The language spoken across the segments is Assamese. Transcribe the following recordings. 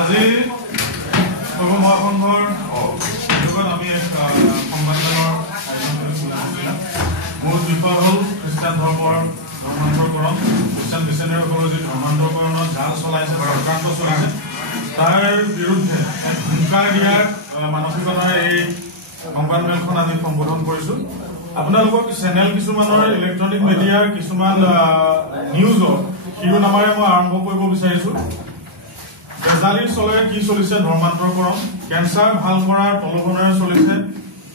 আজি সৰ্ব মহাসংঘৰ যুগত আমি এক সংবাদমেলৰ আয়োজন কৰিছিলো। মূল বিষয় হ'ল খ্ৰীষ্টান ধৰ্মৰ ধৰ্মান্তৰকৰণ, খ্ৰীষ্টান মিছনেৰীসকলৰ যি ধৰ্মান্তৰকৰণত জাল চলাইছে বা চক্ৰান্ত চলাইছে তাৰ বিৰুদ্ধে এক হুংকাৰ দিয়াৰ মানসিকতাৰে এই সংবাদমেলখন আমি সম্বোধন কৰিছো। আপোনালোকক চেনেল কিছুমানৰ ইলেক্ট্ৰনিক মিডিয়াৰ কিছুমান নিউজৰ শিৰোনামাৰে মই আৰম্ভ কৰিব বিচাৰিছো। বেজালিৰ চলেৰে কি চলিছে ধৰ্মান্তৰকৰণ, কেঞ্চাৰ ভাল কৰাৰ প্ৰলোভনেৰে চলিছে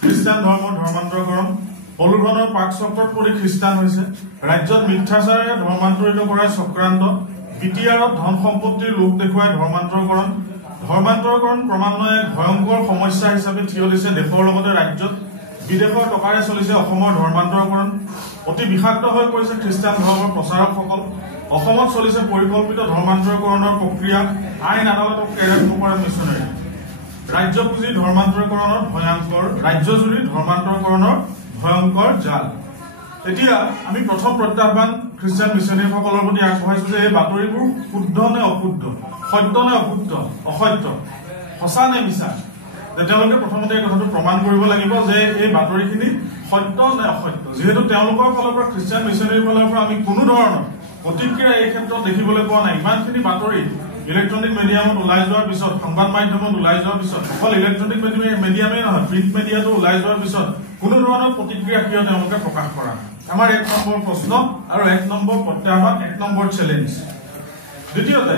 খ্ৰীষ্টান ধৰ্মৰ ধৰ্মান্তৰকৰণ, প্ৰলোভনৰ পাক চক্ৰত পৰি খ্ৰীষ্টান হৈছে, ৰাজ্যত মিথ্যাচাৰেৰে ধৰ্মান্তৰিত কৰাৰ চক্ৰান্ত, বিটিআৰত ধন সম্পত্তিৰ লোভ দেখুৱাই ধৰ্মান্তৰকৰণ। ধৰ্মান্তৰকৰণ ক্ৰমান্বয়ে এক ভয়ংকৰ সমস্যা হিচাপে থিয় দিছে দেশৰ লগতে ৰাজ্যত। বিদেশৰ টকাৰে চলিছে অসমৰ ধৰ্মান্তৰকৰণ। অতি বিষাক্ত হৈ পৰিছে খ্ৰীষ্টান ধৰ্মৰ প্ৰচাৰকসকল। অসমত চলিছে পৰিকল্পিত ধৰ্মান্তৰকৰণৰ প্ৰক্ৰিয়া। আইন আদালতক কেৰেট নকৰে মিছনেৰী। ৰাজ্য পুঁজি ধৰ্মান্তৰকৰণৰ ভয়ংকৰ, ৰাজ্যজুৰি ধৰ্মান্তৰকৰণৰ ভয়ংকৰ জাল। এতিয়া আমি প্ৰথম প্ৰত্যাহ্বান খ্ৰীষ্টান মিছনেৰীসকলৰ প্ৰতি আগবঢ়াইছো যে এই বাতৰিবোৰ শুদ্ধ নে অশুদ্ধ, সত্য নে অশুদ্ধ, অসত্য, সঁচা নে মিছা। তেওঁলোকে প্ৰথমতে এই কথাটো প্ৰমাণ কৰিব লাগিব যে এই বাতৰিখিনি সত্য নে অসত্য। যিহেতু তেওঁলোকৰ ফালৰ পৰা খ্ৰীষ্টান মিছনেৰীৰ ফালৰ পৰা আমি কোনো ধৰণৰ প্ৰতিক্ৰিয়া এই ক্ষেত্ৰত দেখিবলৈ পোৱা নাই। ইমানখিনি বাতৰি ইলেক্ট্ৰনিক মিডিয়ামত ওলাই যোৱাৰ পিছত, সংবাদ মাধ্যমত ওলাই যোৱাৰ পিছত, অকল ইলেক্ট্ৰনিক মিডিয়ামেই নহয় প্ৰিণ্ট মিডিয়াটো ওলাই যোৱাৰ পিছত কোনো ধৰণৰ প্ৰতিক্ৰিয়া কিয় তেওঁলোকে প্ৰকাশ কৰা নাই। আমাৰ ১ নম্বৰ প্ৰশ্ন আৰু ১ নম্বৰ প্ৰত্যাহ্বান, ১ নম্বৰ চেলেঞ্জ। দ্বিতীয়তে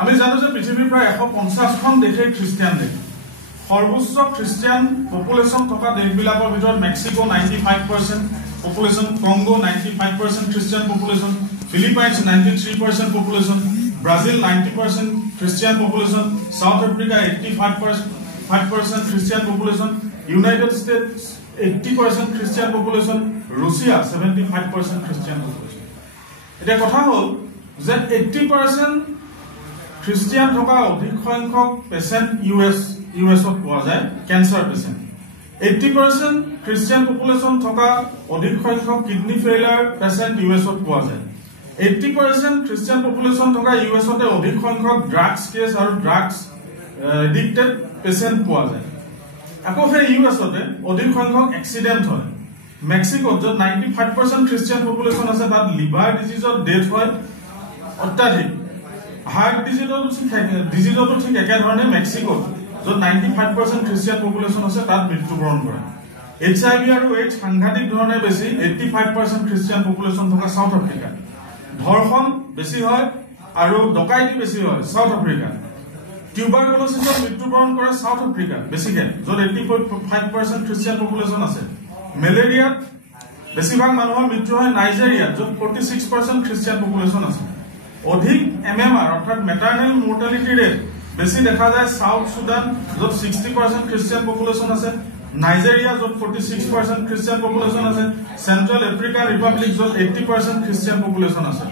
আমি জানো যে পৃথিৱীৰ প্ৰায় ১৫০খন দেশেই খ্ৰীষ্টিয়ান দেশ। সৰ্বোচ্চ খ্ৰীষ্টিয়ান পপুলেশ্যন থকা দেশবিলাকৰ ভিতৰত Mexico 95% population, Congo 95% Christian population, Philippines 93% population, Brazil 90% Christian population, south Africa 85% Christian population, United states 80% Christian population, Russia 75% Christian population. এতিয়া কথা হ'ল যে 80% খ্ৰীষ্টিয়ান থকা অধিক সংখ্যক পেচেণ্ট ইউএছত পোৱা যায়, কেঞ্চাৰ পেচেণ্ট। 80% খ্ৰীষ্টিয়ান পপুলেশ্যন থকা অধিক সংখ্যক কিডনি ফেইলাৰ পেচেণ্ট ইউএছত পোৱা যায়। 80% খ্ৰীষ্টিয়ান পপুলেশ্যন থকা ইউএছতে অধিক সংখ্যক ড্ৰাগছ কেছ আৰু ড্ৰাগছ এডিক্টেড পেচেণ্ট পোৱা যায়। আকৌ সেই ইউএছতে অধিক সংখ্যক এক্সিডেণ্ট হয়। মেক্সিকোত য'ত 95% খ্ৰীষ্টিয়ান পপুলেশ্যন আছে তাত লিভাৰ ডিজিজত ডেথ হয় অত্যাধিক। হাৰ্ট ডিজিজতো ঠিক একেধৰণে মেক্সিকোত য'ত 95% খ্ৰীষ্টিয়ান পপুলেশ্যন আছে তাত মৃত্যুবৰণ কৰে। HIV আৰু AIDS সাংঘাতিক ধৰণে বেছি 85% খ্ৰীষ্টিয়ান পপুলেশ্যন থকা সাউথ আফ্ৰিকা। ধৰ্ষণ বেছি হয় আৰু ডকাইতি বেছি হয় সাউথ আফ্ৰিকা। টিউবাৰকুলোচিছত মৃত্যুবৰণ কৰে সাউথ আফ্ৰিকা বেছিকে, য'ত 85% খ্ৰীষ্টিয়ান পপুলেশ্যন আছে। মেলেৰিয়াত বেছিভাগ মানুহৰ মৃত্যু হয় নাইজেৰিয়াত, য'ত 46% খ্ৰীষ্টিয়ান পপুলেশ্যন আছে। অধিক MMR অৰ্থাৎ মেটাৰ্নেল মৰ্টেলিটি ৰেট বেছি দেখা যায় সাউথ সুদান, য'ত 60% খ্ৰীষ্টিয়ান পপুলেশ্যন আছে, নাইজেৰিয়া য'ত 46% খ্ৰীষ্টিয়ান পপুলেশ্যন আছে, চেণ্ট্ৰেল আফ্ৰিকান ৰিপাব্লিক য'ত 80% খ্ৰীষ্টিয়ান পপুলেশ্যন আছে।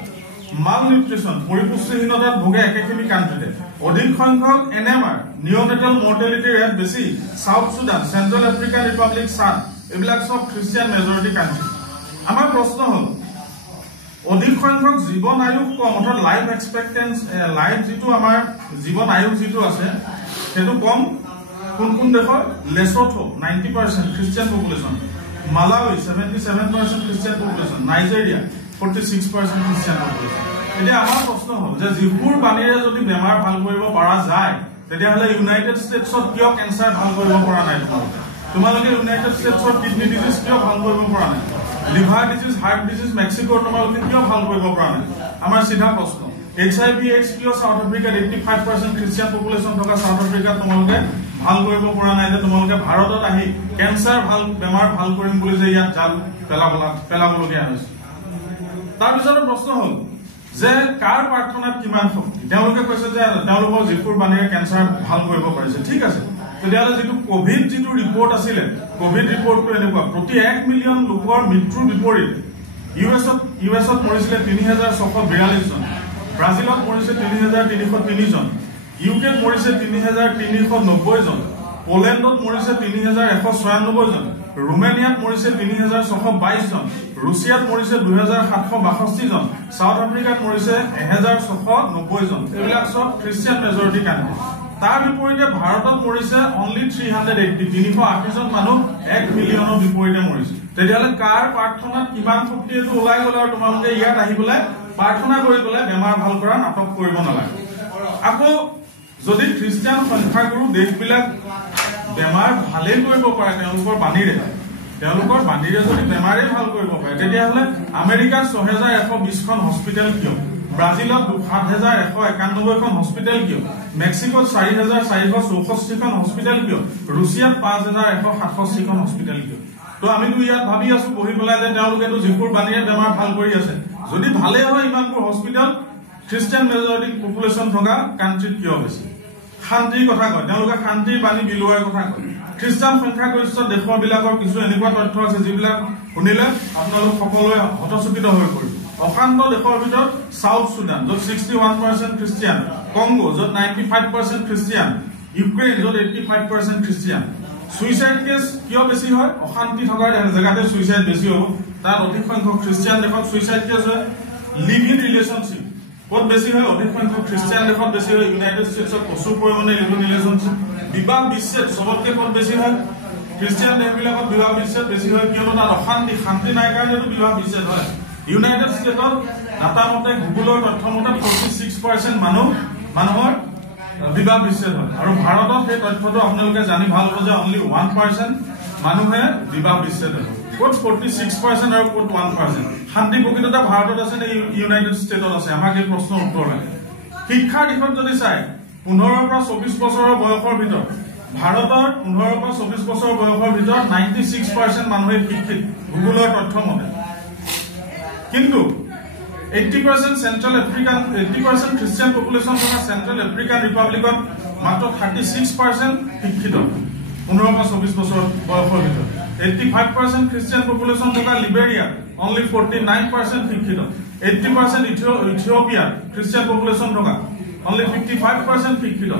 মাল নিউট্ৰিশ্যন পৰিপুষ্টিহীনতাত ভোগে একেখিনি কাণ্ট্ৰিতে। অধিক সংখ্যক NMR নিঅ'নেটেল মৰ্টেলিটি ৰেট বেছি south Sudan, Central African Republic, চাদ, এইবিলাক চব খ্ৰীষ্টিয়ান মেজৰিটি কাণ্ট্ৰি। আমাৰ প্ৰশ্ন হ'ল অধিক সংখ্যক জীৱন আয়ুস কম, অৰ্থাৎ লাইফ এক্সপেক্টেঞ্চি, লাইফ যিটো আমাৰ জীৱন আয়ুস যিটো আছে সেইটো কম কোন কোন দেশৰ? লেছথো 90% Christian population, Malawi 77% Christian population, Nigeria 46% Christian population. এতিয়া আমাৰ প্ৰশ্ন হ'ল যে যিবোৰ পানীৰে যদি বেমাৰ ভাল কৰিব পৰা যায় তেতিয়াহ'লে ইউনাইটেড ষ্টেটছত কিয় কেঞ্চাৰ ভাল কৰিব পৰা নাই? তোমালোকে ইউনাইটেড ষ্টেটছৰ কিডনি ডিজিজ কিয় ভাল কৰিব পৰা নাই? লিভাৰ ডিজিজ, হাৰ্ট ডিজিজ মেক্সিকোৰ তোমালোকে কিয় ভাল কৰিব পৰা নাই? আমাৰ চিধা প্ৰশ্ন। HIV/AIDS কিয় সাউথ আফ্ৰিকাত 85% খ্ৰীষ্টিয়ান পপুলেশ্যন থকা সাউথ আফ্ৰিকাত তোমালোকে ভাল কৰিব পৰা নাই? যে তোমালোকে ভাৰতত আহি কেঞ্চাৰ বেমাৰ ভাল কৰিম বুলি যে ইয়াত জাল পেলাবলগীয়া হৈছে। তাৰপিছতে প্ৰশ্ন হ'ল যে কাৰ প্ৰাৰ্থনাত কিমান শক্তি? তেওঁলোকে কৈছে যে তেওঁলোকৰ যিবোৰ বাণীৰে কেঞ্চাৰ ভাল কৰিব পাৰিছে, ঠিক আছে। তেতিয়াহ'লে যিটো কভিড যিটো ৰিপৰ্ট আছিলে, কভিড ৰিপৰ্টটো এনেকুৱা প্ৰতি 1 মিলিয়ন লোকৰ মৃত্যুৰ বিপৰীতে ইউএছত মৰিছিলে 3642 জন, ব্ৰাজিলত মৰিছে 3303 জন, ইউকেত মৰিছে 3390 জন, পোলেণ্ডত মৰিছে 3196 জন, ৰোমানিয়াত মৰিছে 3622 জন, ৰুছিয়াত মৰিছে 2762 জন, সাউথ আফ্ৰিকাত মৰিছে 1690 জন। এইবিলাক সব খ্ৰীষ্টিয়ান মেজৰিটি কাণ্ট্ৰি। তাৰ বিপৰীতে ভাৰতত মৰিছে অনলি 380 জন মানুহ 1 মিলিয়নৰ বিপৰীতে মৰিছে। তেতিয়াহ'লে কাৰ প্ৰাৰ্থনাত কিমান শক্তি এইটো ওলাই গ'ল আৰু তোমালোকে ইয়াত আহি পেলাই প্ৰাৰ্থনা কৰি পেলাই বেমাৰ ভাল কৰা নাটক কৰিব নালাগে। আকৌ যদি খ্ৰীষ্টিয়ান সংখ্যাগুৰু দেশবিলাক বেমাৰ ভালেই কৰিব পাৰে তেওঁলোকৰ বাণীৰে যদি বেমাৰেই ভাল কৰিব পাৰে, তেতিয়াহ'লে আমেৰিকাত 6120খন হস্পিটেল কিয়, ব্ৰাজিলত 7191খন হস্পিটেল কিয়, মেক্সিকোত 4464খন হস্পিটেল কিয়, ৰুছিয়াত 5167খন হস্পিটেল কিয়? তো আমিতো ইয়াত ভাবি আছো বহি পেলাই যে তেওঁলোকেতো যিবোৰ বাণীৰে বেমাৰ ভাল কৰি আছে, যদি ভালে হয় ইমানবোৰ হস্পিটেল খ্ৰীষ্টিয়ান মেজৰিটি পপুলেশ্যন থকা কাণ্ট্ৰিত কিয় বেছি? শান্তিৰ কথা কয়, তেওঁলোকে শান্তিৰ বাণী বিলোৱাৰ কথা কয়। খ্ৰীষ্টান সংখ্যাগৰিষ্ঠ দেশবিলাকৰ কিছু এনেকুৱা তথ্য আছে যিবিলাক শুনিলে আপোনালোক সকলোৱে হতচকিত হৈ পৰিব। অশান্ত দেশৰ ভিতৰত সাউথ সুদান য'ত 61% খ্ৰীষ্টিয়ান, কংগো য'ত 95% খ্ৰীষ্টিয়ান, ইউক্ৰেইন য'ত 85% খ্ৰীষ্টিয়ান। সুইচাইড কেছ কিয় বেছি হয়? অশান্তি থকাৰ জেগাতে সুইচাইড বেছি হ'ব। তাত অধিক সংখ্যক খ্ৰীষ্টিয়ান দেশত সুইচাইড কেছ হয়। লিভ ইন ৰিলেশ্যনশ্বিপ ক'ত বেছি হয়? অধিক সংখ্যক খ্ৰীষ্টিয়ান দেশত বেছি হয়। ইউনাইটেড ষ্টেটছত প্ৰচুৰ পৰিমাণে লিভ ইন ৰিলেশ্যনশ্বিপ। বিবাহ বিচ্ছেদ চবতকে ক'ত বেছি হয়? খ্ৰীষ্টিয়ান দেশবিলাকত বিবাহ বিচ্ছেদ বেছি হয়, কিয়নো তাত শান্তি নাই কাৰণেতো বিবাহ বিচ্ছেদ হয়। ইউনাইটেড ষ্টেটত ডাটা মতে, গুগলৰ তথ্য মতে 46% মানুহৰ বিবাহ বিচ্ছেদ হয়। আৰু ভাৰতত সেই তথ্যটো আপোনালোকে জানি ভাল হ'ব যে অনলি 1% মানুহে বিবাহ বিচ্ছেদ হয়। ক'ত 46% আৰু ক'ত 1%? শান্তি প্ৰকৃততে ভাৰতত আছে নে ইউনাইটেড ষ্টেটত আছে? আমাক এই প্ৰশ্নৰ উত্তৰ লাগে। শিক্ষাৰ দিশত যদি চাই 15 পৰা 24 বছৰৰ বয়সৰ ভিতৰত ভাৰতৰ 15 পৰা 24 বছৰ বয়সৰ ভিতৰত 96% মানুহে শিক্ষিত গুগলৰ তথ্য মতে। কিন্তু 80% খ্ৰীষ্টিয়ান পপুলেশ্যন থকা চেণ্ট্ৰেল আফ্ৰিকান ৰিপাব্লিকত মাত্ৰ 36% শিক্ষিত 15 পৰা 24 বছৰ বয়সৰ ভিতৰত। 85% খ্ৰীষ্টিয়ান পপুলেশ্যন থকা লিবেৰিয়া অনলি 49% শিক্ষিত। 80% ইথিওপিয়াত খ্ৰীষ্টিয়ান পপুলেশ্যন থকা অনলি 55% শিক্ষিত।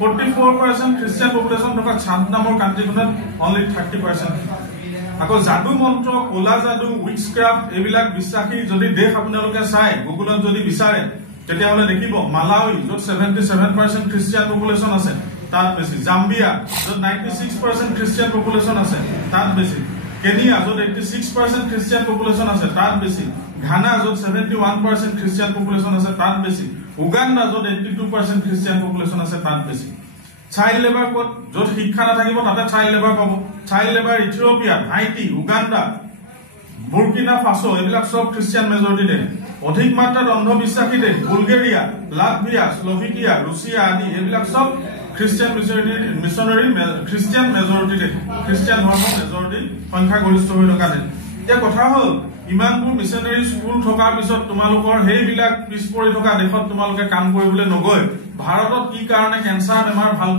44% খ্ৰীষ্টিয়ান পপুলেশ্যন থকা চাদ নামৰ কাণ্ট্ৰিখনত অনলি 30%। আকৌ যাদু মন্ত্ৰ, ক'লা যাদু, উইচক্ৰাফ্ট এইবিলাক বিশ্বাসী যদি দেশ আপোনালোকে চাই গুগলত যদি বিচাৰে, তেতিয়াহ'লে দেখিব মালাউই য'ত 77% খ্ৰীষ্টিয়ান পপুলেশ্যন আছে তাত বেছি, জাম্বিয়া য'ত 96% খ্ৰীষ্টিয়ান পপুলেশ্যন আছে তাত বেছি, কেনিয়া য'ত 86% খ্ৰীষ্টিয়ান পপুলেশ্যন আছে তাত বেছি, ঘানা য'ত 71% খ্ৰীষ্টিয়ান পপুলেশ্যন আছে তাত বেছি, উগাণ্ডা য'ত 82% খ্ৰীষ্টিয়ান পপুলেশ্যন আছে তাত বেছি। চাইল্ড লেবাৰ ক'ত? য'ত শিক্ষা নাথাকিব তাতে চাইল্ড লেবাৰ পাব। Child labour Ethiopia, হাইটি, Uganda, Burkina Faso এইবিলাক সব খ্ৰীষ্টিয়ান মেজৰিটি দেশ। অধিক মাত্ৰাত অন্ধবিশ্বাসী দেশ বুলগেৰিয়া, লাটভিয়া, স্লোভাকিয়া, ৰুছিয়া আদি এইবিলাক সব খ্ৰীষ্টিয়ান খ্ৰীষ্টিয়ান মেজৰিটি দেশ, খ্ৰীষ্টিয়ান ধৰ্ম মেজৰিটি সংখ্যাগৰিষ্ঠ হৈ থকা দেশ। এতিয়া কথা হ'ল ইমানবোৰ মিছনেৰী স্কুল থকাৰ পিছত তোমালোকৰ সেইবিলাক পিছ পৰি থকা দেশত তোমালোকে কাম কৰিবলৈ নগৈ ভাৰতত কি কাৰণে কেঞ্চাৰ বেমাৰ ভাল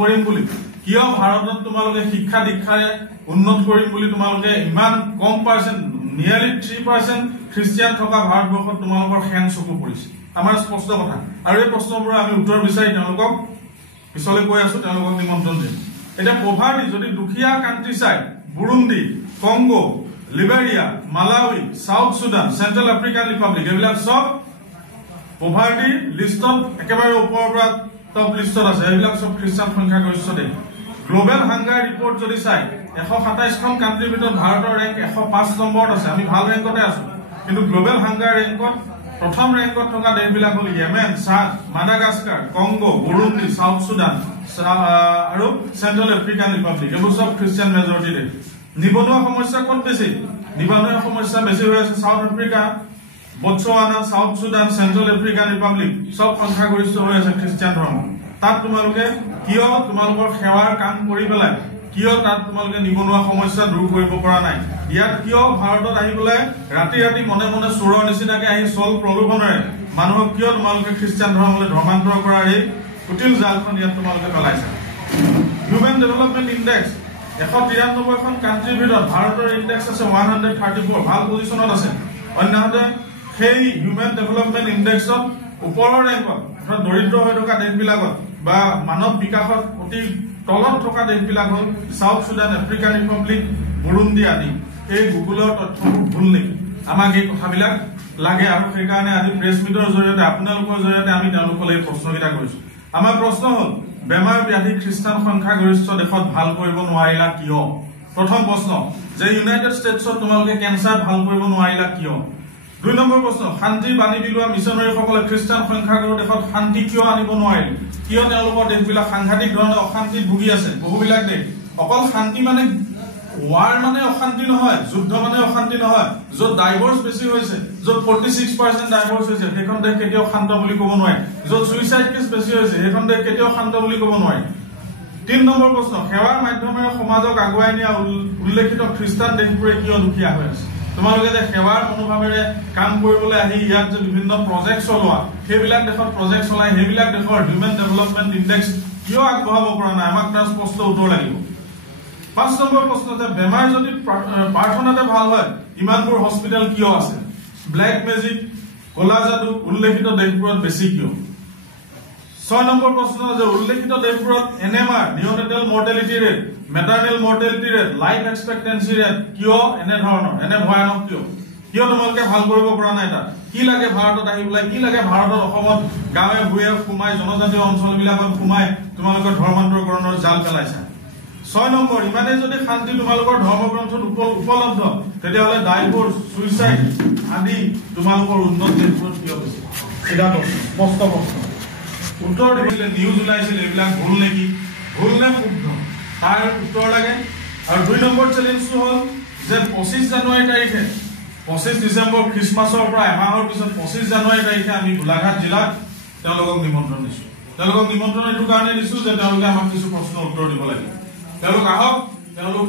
কৰিম বুলি, কিয় ভাৰতত তোমালোকে শিক্ষা দীক্ষাৰে উন্নত কৰিম বুলি তোমালোকে ইমান কম পাৰ্চেণ্ট, নিয়াৰলি 3% খ্ৰীষ্টিয়ান থকা ভাৰতবৰ্ষত তোমালোকৰ খেন চকু পৰিছে। আমাৰ স্পষ্ট কথা। আৰু এই প্ৰশ্নবোৰ আমি উত্তৰ বিচাৰি তেওঁলোকক পিছলৈ কৈ আছো, তেওঁলোকক নিমন্ত্ৰণ দিম। এতিয়া পভাৰ্টি যদি দুখীয়া কাণ্ট্ৰি চাই Burundi, Congo, Liberia, Malawi, South Sudan, Central African Republic এইবিলাক সব পভাৰ্টি লিষ্টত একেবাৰে ওপৰৰ পৰা টপ লিষ্টত আছে। এইবিলাক সব খ্ৰীষ্টান সংখ্যাগৰিষ্ঠ দেশ। গ্লোবেল হাংগাৰ ৰিপৰ্ট যদি চাই 127খন কাণ্ট্ৰিৰ ভিতৰত ভাৰতৰ ৰেংক 105 নম্বৰত আছে। আমি ভাল ৰেংকতে আছো, কিন্তু গ্লোবেল হাংগাৰ ৰেংকত প্ৰথম ৰেংকত থকা দেশবিলাক হ'ল ইয়েমেন, চাদ, মাডাগাস্কাৰ, কংগো, বুৰুণ্ডি, সাউথ সুদান আৰু চেণ্ট্ৰেল আফ্ৰিকান ৰিপাব্লিক। এইবোৰ সব খ্ৰীষ্টিয়ান মেজৰিটি দেশ। নিবনুৱা সমস্যা ক'ত বেছি? নিবনুৱা সমস্যা বেছি হৈ আছে south Africa, বটছৱানা, south Sudan, Central African Republic সব সংখ্যাগৰিষ্ঠ হৈ আছে খ্ৰীষ্টিয়ান ধৰ্ম। তাত তোমালোকে কিয় তোমালোকৰ সেৱাৰ কাম কৰি পেলাই কিয় তাত তোমালোকে নিবনুৱা সমস্যা দূৰ কৰিব পৰা নাই? ইয়াত কিয় ভাৰতত আহি পেলাই ৰাতি ৰাতি মনে মনে চোৰৰ নিচিনাকে আহি চল প্ৰলোভনেৰে মানুহক কিয় তোমালোকে খ্ৰীষ্টিয়ান ধৰ্মলৈ ধৰ্মান্তৰ কৰাৰ এই কুটিল জালখন ইয়াত তোমালোকে পেলাইছা? হিউমেন ডেভেলপমেণ্ট ইণ্ডেক্স 193খন কাণ্ট্ৰিৰ ভিতৰত ভাৰতৰ ইণ্ডেক্স আছে 134, ভাল পজিশ্যনত আছে। অন্যহাতে সেই হিউমেন ডেভেলপমেণ্ট ইণ্ডেক্সত ওপৰৰ ৰেংকত দৰিদ্ৰ হৈ থকা দেশবিলাকত বা মানৱ বিকাশত অতি তলত থকা দেশবিলাক হ'ল সাউথ সুদান, আফ্ৰিকান ৰিপাব্লিক, বুৰুণ্ডি আদি। এই গুগলৰ তথ্যবোৰ ভুল নেকি? আমাক এই কথাবিলাক লাগে আৰু সেইকাৰণে আজি প্ৰেছ মিটৰ জৰিয়তে আপোনালোকৰ জৰিয়তে আমি তেওঁলোকলৈ এই প্ৰশ্নকেইটা কৰিছো। আমাৰ প্ৰশ্ন হ'ল, বেমাৰ ব্যাধি খ্ৰীষ্টান সংখ্যাগৰিষ্ঠ দেশত ভাল কৰিব নোৱাৰিলা কিয়? প্ৰথম প্ৰশ্ন যে ইউনাইটেড ষ্টেটছত তোমালোকে কেঞ্চাৰ ভাল কৰিব নোৱাৰিলা কিয়? 2 নম্বৰ প্ৰশ্ন, শান্তিৰ বাণী বিলোৱা মিছনাৰীসকলে খ্ৰীষ্টান সংখ্যাগুৰু দেশত শান্তি কিয় আনিব নোৱাৰিল? কিয় তেওঁলোকৰ দেশবিলাক সাংঘাতিক ধৰণে অশান্তিত ভুগি আছে? বহুবিলাক দেশ অকল শান্তি মানে ৱাৰ মানে অশান্তি নহয়, যুদ্ধ মানে অশান্তি নহয়। য'ত ডাইভৰ্চ বেছি হৈছে, য'ত 46% ডাইভৰ্চ হৈছে, সেইখন দেশ কেতিয়াও শান্ত বুলি ক'ব নোৱাৰে। য'ত সুইচাইড কেছ বেছি হৈছে, সেইখন দেশ কেতিয়াও শান্ত বুলি ক'ব নোৱাৰে। 3 নম্বৰ প্ৰশ্ন, সেৱাৰ মাধ্যমেৰে সমাজক আগুৱাই নিয়া উল্লেখিত খ্ৰীষ্টান দেশবোৰে কিয় দুখীয়া হৈ আছে? তোমালোকে যে সেৱাৰ মনোভাৱেৰে কাম কৰিবলৈ আহি ইয়াত যে বিভিন্ন প্ৰজেক্ট চলোৱা, সেইবিলাক দেশত প্ৰজেক্ট চলাই সেইবিলাক দেশৰ হিউমেন ডেভেলপমেণ্ট ইণ্ডেক্স কিয় আগবঢ়াব পৰা নাই? আমাক তাৰ স্পষ্ট উত্তৰ লাগিব। 5 নম্বৰ প্ৰশ্ন যে বেমাৰ যদি প্ৰাৰ্থনাতে ভাল হয়, ইমানবোৰ হস্পিটেল কিয় আছে? ব্লেক মেজিক, কলা যাদু উল্লেখিত দেশবোৰত বেছি কিয়? 6 নম্বৰ প্ৰশ্ন যে উল্লেখিত দেশবোৰত NMR, neonatal mortality rate, maternal mortality rate, life expectancy rate কিয় এনে ধৰণৰ, এনে ভয়ানক কিয়? কিয় তোমালোকে ভাল কৰিব পৰা নাই? তাত কি লাগে? ভাৰতত আহি পেলাই কি লাগে? ভাৰতত অসমত গাঁৱে ভূঞে সোমাই জনজাতীয় অঞ্চলবিলাকত সোমাই তোমালোকৰ ধৰ্মান্তৰকৰণৰ জাল পেলাইছা। 6 নম্বৰ, ইমানে যদি শান্তি তোমালোকৰ ধৰ্মগ্ৰন্থত উপলব্ধ, তেতিয়াহ'লে ডাইভোৰ্চ, সুইচাইড আদি তোমালোকৰ উন্নত দেশবোৰত কিয় হৈছে? এটা স্পষ্ট প্ৰশ্ন। উত্তৰ দিবলৈ নিউজ ওলাইছিল, এইবিলাক ভুল নেকি? ভুল নে শুদ্ধ? তাৰ উত্তৰ লাগে। আৰু 2 নম্বৰ চেলেঞ্জটো হ'ল যে 25 জানুৱাৰী তাৰিখে 25 ডিচেম্বৰ খ্ৰীষ্টমাছৰ পৰা এমাহৰ পিছত 25 জানুৱাৰী তাৰিখে আমি গোলাঘাট জিলাত তেওঁলোকক নিমন্ত্ৰণ দিছো। তেওঁলোকক নিমন্ত্ৰণ এইটো কাৰণে দিছো যে তেওঁলোকে আমাক কিছু প্ৰশ্নৰ উত্তৰ দিব লাগে। তেওঁলোক আহক, তেওঁলোক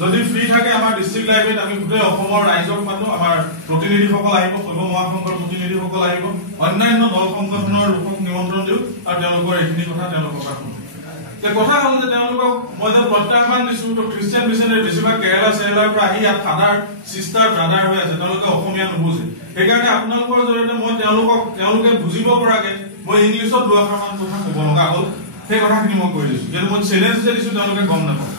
যদি ফ্ৰী থাকে আমাৰ ডিষ্ট্ৰিক্ট লাইব্ৰেৰীত আমি গোটেই অসমৰ ৰাইজক মাতো, আমাৰ প্ৰতিনিধিসকল আহিব, শৈৱ মহাসংঘৰ প্ৰতিনিধিসকল আহিব, অন্যান্য দল সংগঠনৰ লোকক নিমন্ত্ৰণ দিওঁ আৰু তেওঁলোকৰ এইখিনি কথা তেওঁলোকৰ পৰা শুনো। কথা হ'ল যে তেওঁলোকক মই যে প্ৰত্যাহ্বান দিছো, তো খ্ৰীষ্টিয়ান মিছনেৰী বেছিভাগ কেৰালা চেৰালাৰ পৰা আহি ইয়াত ফাদাৰ চিষ্টাৰ ব্ৰাদাৰ হৈ আছে, তেওঁলোকে অসমীয়া নুবুজে। সেইকাৰণে আপোনালোকৰ জৰিয়তে মই তেওঁলোকে বুজিব পৰাকে মই ইংলিছত 2 আখৰমান কথা ক'ব লগা হ'ল। সেই কথাখিনি মই কৈ দিছো, যিহেতু মই চেলেঞ্জ যে দিছো তেওঁলোকে গম নাপাব।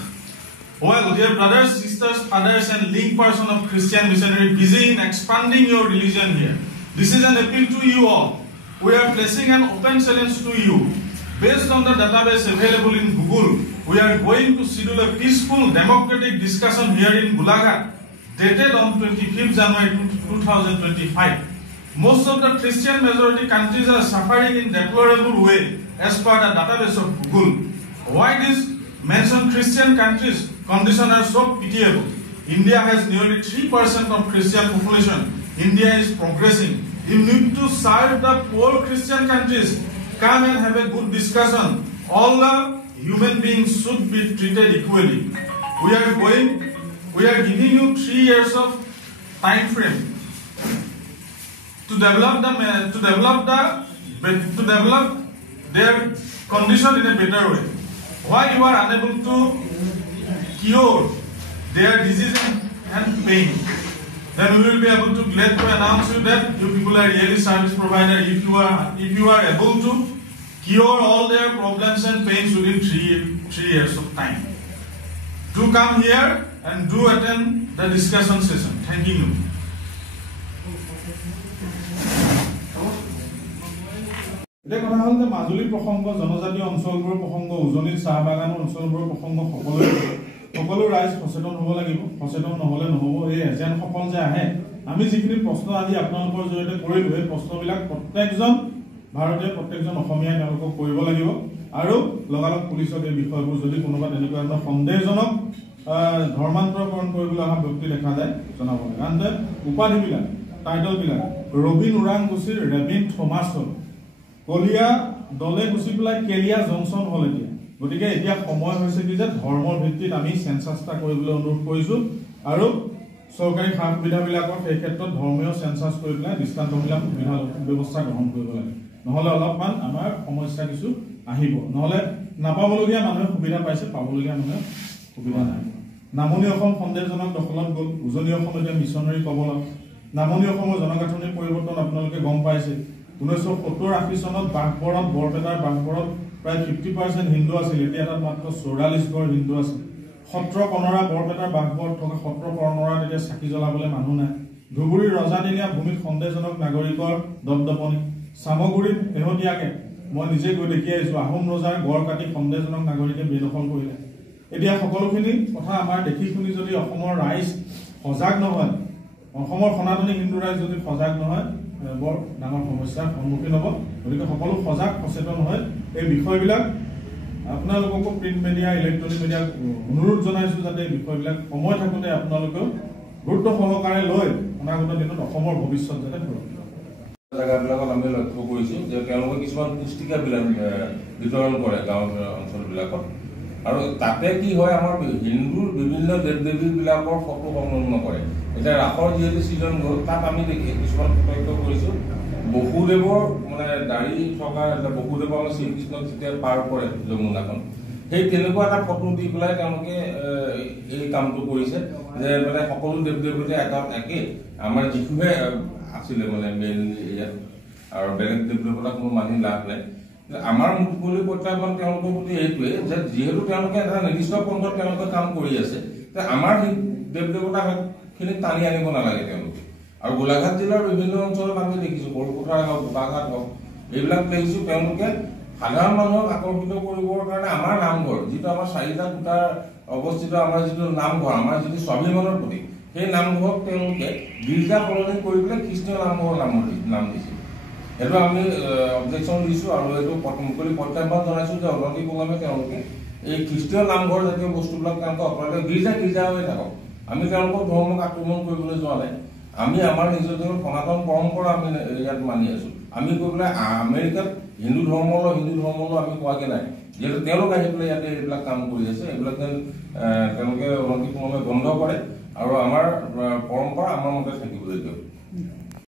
Well, dear brothers, sisters, fathers and link person of Christian missionary busy in expanding your religion here. This is an appeal to you all. We are placing an open challenge to you. Based on the database available in Google, we are going to schedule a peaceful democratic discussion here in Golaghat, dated on 25th January 2025. Most of the Christian majority countries are suffering in deplorable way as per the database of Google. Why these mentioned Christian countries' conditions are so pitiable? India has nearly 3% of Christian population. India is progressing. You need to serve the poor Christian countries. Come and have a good discussion. All the human beings should be treated equally. We are giving you 3 years of time frame to develop their condition in a better way. Why you are unable to cure their disease and pain? Then we will be able to glad to announce you that you people are really service provider. If you are able to cure all their problems and pains within 3 years of time, do come here and do attend the discussion session. Thank you. এটা কথা হ'ল যে মাজুলী প্ৰসংগ, জনজাতীয় অঞ্চলবোৰৰ প্ৰসংগ, উজনিৰ চাহ বাগানৰ অঞ্চলবোৰৰ প্ৰসংগ সকলো ৰাইজ সচেতন হ'ব লাগিব। সচেতন নহ'লে নহ'ব। এই এজেণ্টসকল যে আহে, আমি যিখিনি প্ৰশ্ন আজি আপোনালোকৰ জৰিয়তে কৰিলোঁ, এই প্ৰশ্নবিলাক প্ৰত্যেকজন ভাৰতীয়, প্ৰত্যেকজন অসমীয়াই তেওঁলোকক কৰিব লাগিব। আৰু লগালগ পুলিচক এই বিষয়বোৰ যদি কোনোবা তেনেকুৱা ধৰণৰ সন্দেহজনক ধৰ্মান্তৰকৰণ কৰিবলৈ অহা ব্যক্তি দেখা যায় জনাব লাগে। আনহাতে উপাধিবিলাক, টাইটলবিলাক ৰবিন ওৰাংগুচিৰ ৰেবিন থমাছ হ'ল, কলিয়া দলে গুচি পেলাই কেলিয়া জনচন হ'ল। গতিকে এতিয়া সময় হৈছে কি যে ধৰ্মৰ ভিত্তিত আমি চেঞ্চাছ এটা কৰিবলৈ অনুৰোধ কৰিছোঁ আৰু চৰকাৰী সা সুবিধাবিলাকৰ সেই ক্ষেত্ৰত ধৰ্মীয় চেঞ্চাছ কৰি পেলাই দৃষ্টান্তমূলক সুবিধা ব্যৱস্থা গ্ৰহণ কৰিব লাগে। নহ'লে অলপমান আমাৰ সমস্যা কিছু আহিব। নহ'লে নাপাবলগীয়া মানুহে সুবিধা পাইছে, পাবলগীয়া মানুহে সুবিধা নাই। নামনি অসম সন্দেহজনক দখলত গ'ল, উজনি অসম এতিয়া মিছনাৰী কবলত। নামনি অসমৰ জনগাঁথনিৰ পৰিৱৰ্তন আপোনালোকে গম পাইছে। 1970-80 চনত বাঘবৰত বৰপেটাৰ বাঘবৰত প্ৰায় 50% হিন্দু আছিল, এতিয়া তাত মাত্ৰ 44 ঘৰ হিন্দু আছে। সত্ৰ কনৰা বৰপেটাৰ বাঘবৰত থকা সত্ৰ কনৰাত এতিয়া চাকি জ্বলাবলৈ মানুহ নাই। ধুবুৰীৰ ৰজাদিনীয়া ভূমিত সন্দেহজনক নাগৰিকৰ দপদপনি। চামগুৰিত শেহতীয়াকে মই নিজে গৈ দেখি আহিছোঁ, আহোম ৰজাৰ গড় কাটি সন্দেহজনক নাগৰিকে বেদখল কৰিলে। এতিয়া সকলোখিনি কথা আমাৰ দেখি শুনি যদি অসমৰ ৰাইজ সজাগ নহয়, অসমৰ সনাতনী হিন্দু ৰাইজ যদি সজাগ নহয়, বৰ ডাঙৰ সমস্যাৰ সন্মুখীন হ'ব। গতিকে সকলো সজাগ সচেতন হয় এই বিষয়বিলাক আপোনালোককো প্ৰিণ্ট মিডিয়া ইলেক্ট্ৰনিক মিডিয়াক অনুৰোধ জনাইছোঁ যাতে এই বিষয়বিলাক সময় থাকোঁতে আপোনালোকেও গুৰুত্ব সহকাৰে লৈ অনাগত দিনত অসমৰ ভৱিষ্যত যাতে সুৰক্ষিত হয়। জেগাবিলাকত আমি লক্ষ্য কৰিছোঁ যে তেওঁলোকে কিছুমান পুস্তিকাবিলাক বিতৰণ কৰে গাঁও অঞ্চলবিলাকত, আৰু তাতে কি হয় আমাৰ হিন্দুৰ বিভিন্ন দেৱ দেৱীবিলাকৰ ফটো সংলগ্ন কৰে। এতিয়া ৰাসৰ যিহেতু ছিজন গ'ল, তাত আমি কিছুমান প্ৰত্যক্ষ কৰিছোঁ বসুদেৱৰ মানে দাড়ি থকা বসুদেৱৰ আমাৰ শ্ৰীকৃষ্ণক যেতিয়া পাৰ কৰে যমুনাখন, সেই তেনেকুৱা এটা ফটো দি পেলাই তেওঁলোকে এই কামটো কৰিছে যে মানে সকলো দেৱ দেৱীতে একে আমাৰ যিটোহে আছিলে মানে মেইনলি ইয়াত, আৰু বেলেগ দেৱ দেৱতাক কোনো মানি লাভ নাই। আমাৰ মুকলি প্ৰত্যাহ্বান তেওঁলোকৰ প্ৰতি এইটোৱে যে যিহেতু তেওঁলোকে এটা নিৰ্দিষ্ট পন্থত তেওঁলোকে কাম কৰি আছে, আমাৰ দেৱ দেৱতাখিনিক টানি আনিব নালাগে তেওঁলোকে। আৰু গোলাঘাট জিলাৰ বিভিন্ন অঞ্চলত আমি দেখিছোঁ, বৰপথাৰ হওক বোকাঘাট হওক, এইবিলাক দেখিছোঁ তেওঁলোকে সাধাৰণ মানুহক আকৰ্ষিত কৰিবৰ কাৰণে আমাৰ নামঘৰ যিটো আমাৰ 4টা খুঁটাৰ অৱস্থিত আমাৰ যিটো নামঘৰ, আমাৰ যিটো স্বাভিমানৰ প্ৰতীক, সেই নামঘৰক তেওঁলোকে গীৰ্জা সলনি কৰি পেলাই খ্ৰীষ্টীয় নামঘৰৰ নাম দিছে। সেইটো আমি অবজেকশ্যন দিছোঁ আৰু এইটো মুকলি প্ৰত্যাহ্বান জনাইছোঁ যে অনতিপলমে তেওঁলোকে এই খ্ৰীষ্টীয় নামঘৰ জাতীয় বস্তুবিলাক তেওঁলোকে অপৰাধ গীৰ্জা হৈ থাকক। আমি তেওঁলোকৰ ধৰ্মক আক্ৰমণ কৰিবলৈ যোৱা নাই। আমি আমাৰ নিজৰ সনাতন পৰম্পৰা আমি ইয়াত মানি আছোঁ। আমি গৈ পেলাই আমেৰিকাত হিন্দু ধৰ্মলৈ আমি কোৱাকৈ নাই, যিহেতু তেওঁলোক আহি পেলাই ইয়াতে এইবিলাক কাম কৰি আছে। এইবিলাক যেন তেওঁলোকে অনতিপলমে বন্ধ কৰে আৰু আমাৰ পৰম্পৰা আমাৰ মতে থাকিবলৈ দিয়ক।